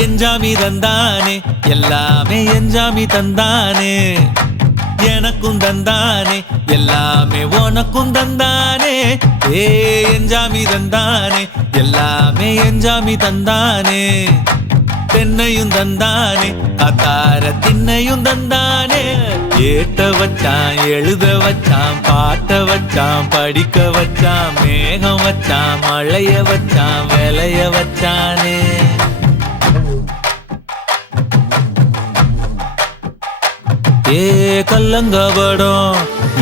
எஞ்சாமி தந்தானே எல்லாமே எஞ்சாமி தந்தானே எனக்கும் தந்தானே எல்லாமே உனக்கும் தந்தானே ஏ எஞ்சாமி தந்தானே எல்லாமே எஞ்சாமி தந்தானே தென்னையும் தந்தானே அத்தார திண்ணையும் தந்தானே ஏட்ட வச்சான் எழுத வச்சான் பாட்ட வச்சான் படிக்க வச்சான் மேகம் வச்சான் மழைய வச்சான் விளைய வச்சானே ஏ கல்லங்கபடம்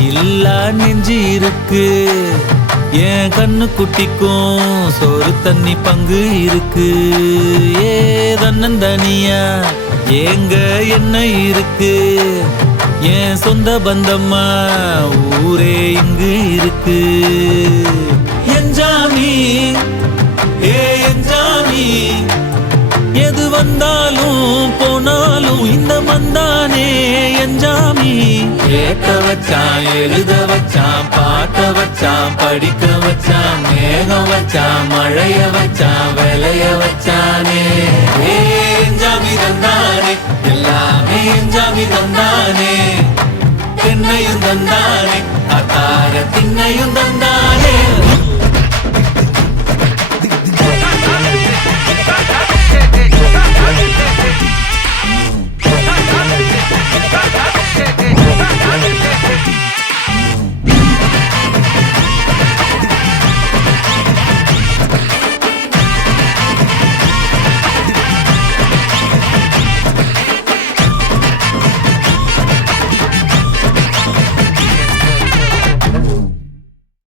இல்ல நெஞ்சு இருக்கு என் கண்ணு குட்டிக்கும் சோறு தண்ணி பங்கு இருக்கு ஏ தன்னந்தனியா ஏங்க என்ன இருக்கு என் சொந்த பந்தம்மா ஊரே இங்கு இருக்கு எஞ்சாமி ஏ எஞ்சாமி எது வந்தாலும் போனாலும் இந்த மந்தானே எஞ்சாமி ஏட்ட வச்சான் எழுத வச்சான் பாட்ட வச்சான் படிக்க வச்சான் மேகம் வச்சான் மழைய வச்சான் விளைய வச்சானே எஞ்சாமி தந்தானே எல்லாமே எஞ்சாமி தந்தானே தென்னையும் தந்தானே அத்தார திண்ணையும் தந்தானே